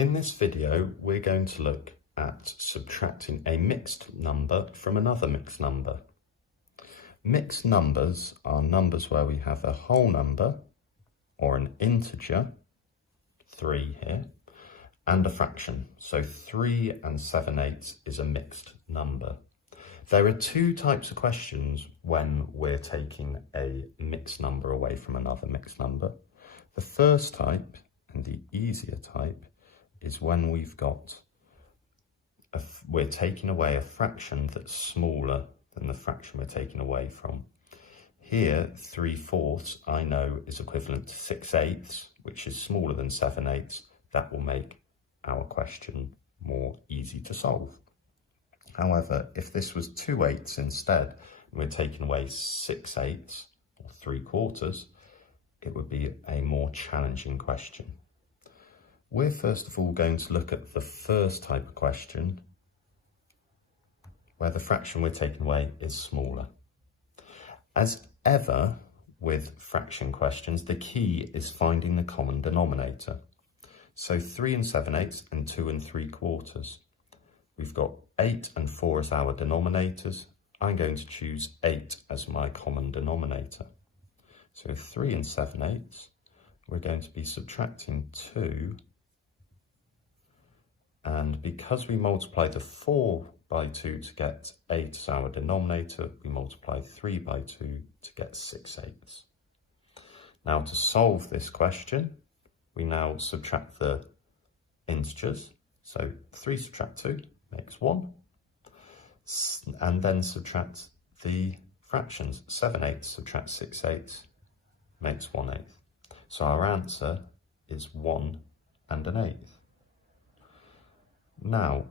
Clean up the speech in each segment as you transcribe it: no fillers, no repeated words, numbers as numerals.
In this video, we're going to look at subtracting a mixed number from another mixed number. Mixed numbers are numbers where we have a whole number or an integer, 3 here, and a fraction. So 3 7/8 is a mixed number. There are two types of questions when we're taking a mixed number away from another mixed number. The first type, and the easier type, is when we've got we're taking away a fraction that's smaller than the fraction we're taking away from. Here, 3/4 I know is equivalent to 6/8, which is smaller than 7/8. That will make our question more easy to solve. However, if this was 2/8 instead, and we're taking away 6/8 or 3/4, it would be a more challenging question. We're first of all going to look at the first type of question, where the fraction we're taking away is smaller. As ever with fraction questions, the key is finding the common denominator. So 3 7/8 and 2 3/4. We've got 8 and 4 as our denominators. I'm going to choose 8 as my common denominator. So 3 7/8, we're going to be subtracting 2. And because we multiply the 4 by 2 to get 8 as our denominator, we multiply 3 by 2 to get 6/8. Now to solve this question, we now subtract the integers. So 3 subtract 2 makes 1. And then subtract the fractions. 7/8 subtract 6/8 makes 1/8. So our answer is 1 1/8. Now,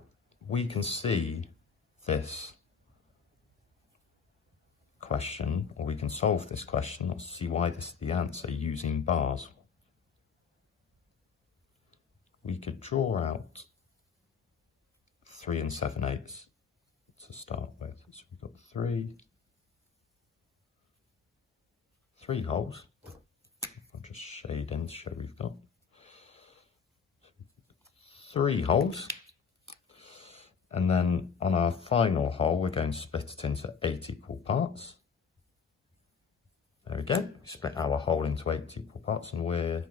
we can see this question, or we can solve this question, or see why this is the answer using bars. We could draw out 3 7/8 to start with. So we've got three holes. I'll just shade in to show we've got 3 holes. And then on our final hole, we're going to split it into 8 equal parts. There we go. We split our hole into 8 equal parts, and we're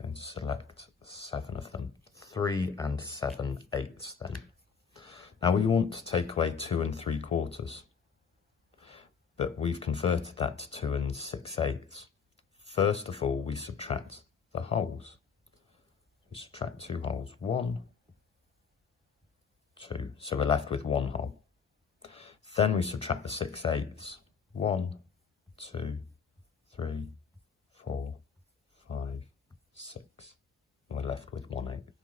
going to select 7 of them. 3 7/8 then. Now we want to take away 2 3/4, but we've converted that to 2 6/8. First of all, we subtract the holes. We subtract 2 holes, 1, 2, so we're left with 1 hole. Then we subtract the 6/8, 1, 2, 3, 4, 5, 6, and we're left with 1/8.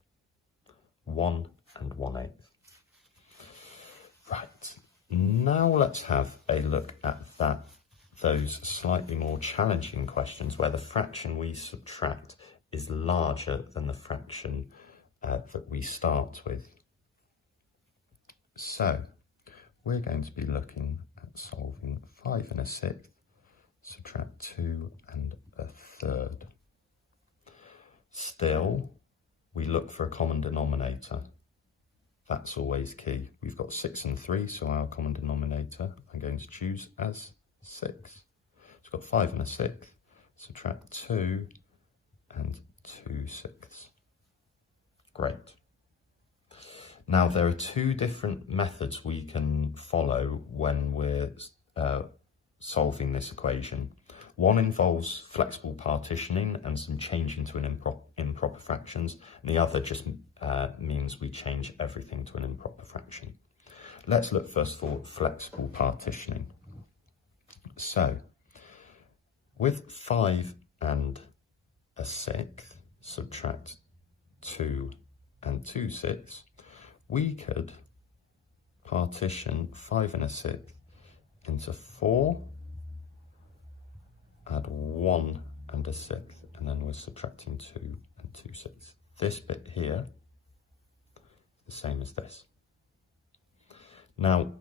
1 1/8. Right, now let's have a look at those slightly more challenging questions where the fraction we subtract is larger than the fraction that we start with. So we're going to be looking at solving 5 1/6, subtract 2 1/3. Still, we look for a common denominator. That's always key. We've got 6 and 3, so our common denominator I'm going to choose as 6. So we've got 5 1/6, subtract 2 2/6. Great. Now there are two different methods we can follow when we're solving this equation. One involves flexible partitioning and some changing to an improper fractions, and the other just means we change everything to an improper fraction. Let's look first for flexible partitioning. So, with 5 1/6, subtract 2 2/6, we could partition 5 1/6 into 4, add 1 1/6, and then we're subtracting 2 2/6. This bit here, the same as this. Now,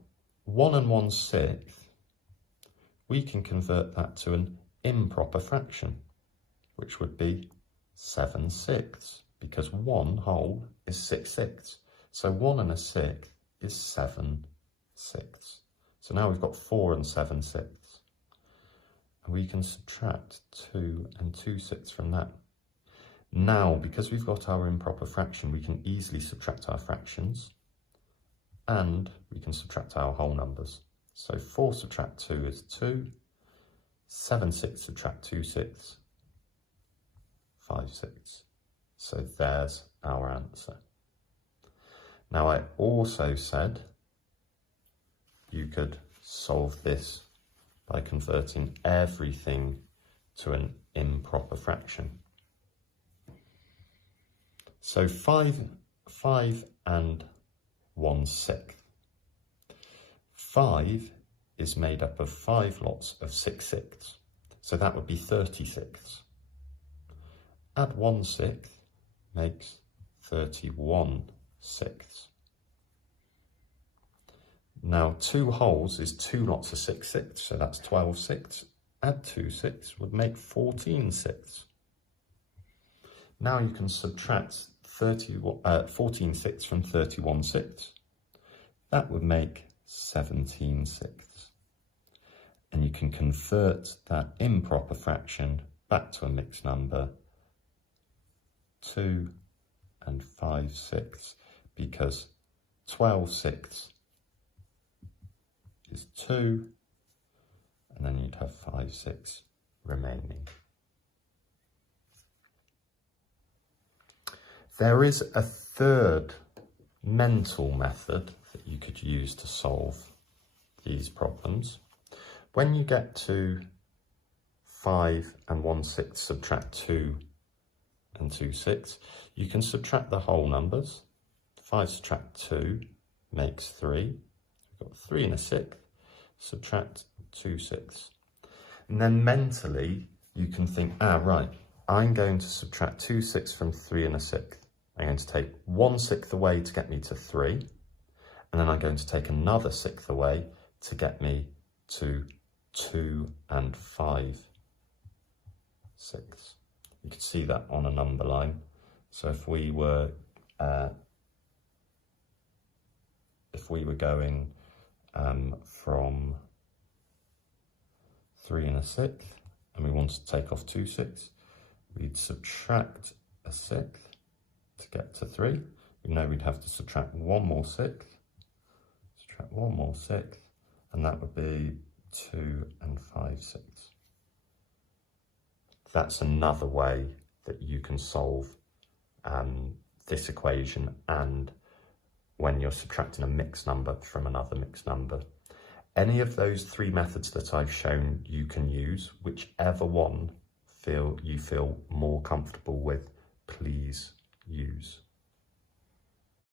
1 1/6, we can convert that to an improper fraction, which would be 7/6, because 1 whole is 6/6. So 1 and a 6 is 7/6. So now we've got 4 and 7/6. And we can subtract 2 and 2/6 from that. Now, because we've got our improper fraction, we can easily subtract our fractions and we can subtract our whole numbers. So 4 subtract 2 is 2, 7/6 subtract 2/6, 5/6. So there's our answer. Now I also said you could solve this by converting everything to an improper fraction. So 5 and 1/6. 5 is made up of 5 lots of 6/6. So that would be 36. Add 1/6 makes 31/6. Now 2 wholes is 2 lots of 6/6, so that's 12/6. Add 2/6 would make 14/6. Now you can subtract 14/6 from 31/6. That would make 17/6. And you can convert that improper fraction back to a mixed number, 2 and 5/6, because 12/6 is 2, and then you'd have 5/6 remaining. There is a third mental method that you could use to solve these problems. When you get to 5 and 1/6 subtract 2 and 2/6, you can subtract the whole numbers. 5 subtract 2 makes 3. We've got 3 and a 6. Subtract 2/6. And then mentally, you can think, right, I'm going to subtract 2/6 from 3 and a 6. I'm going to take 1/6 away to get me to 3. And then I'm going to take another 6 away to get me to 2 and 5/6. You can see that on a number line. So if we were going from 3 and a 6, and we wanted to take off 2/6, we'd subtract a 6 to get to 3. We know we'd have to subtract 1 more 6, and that would be 2 and 5/6. That's another way that you can solve this equation, and when you're subtracting a mixed number from another mixed number. Any of those 3 methods that I've shown you can use, whichever one you feel more comfortable with, please use.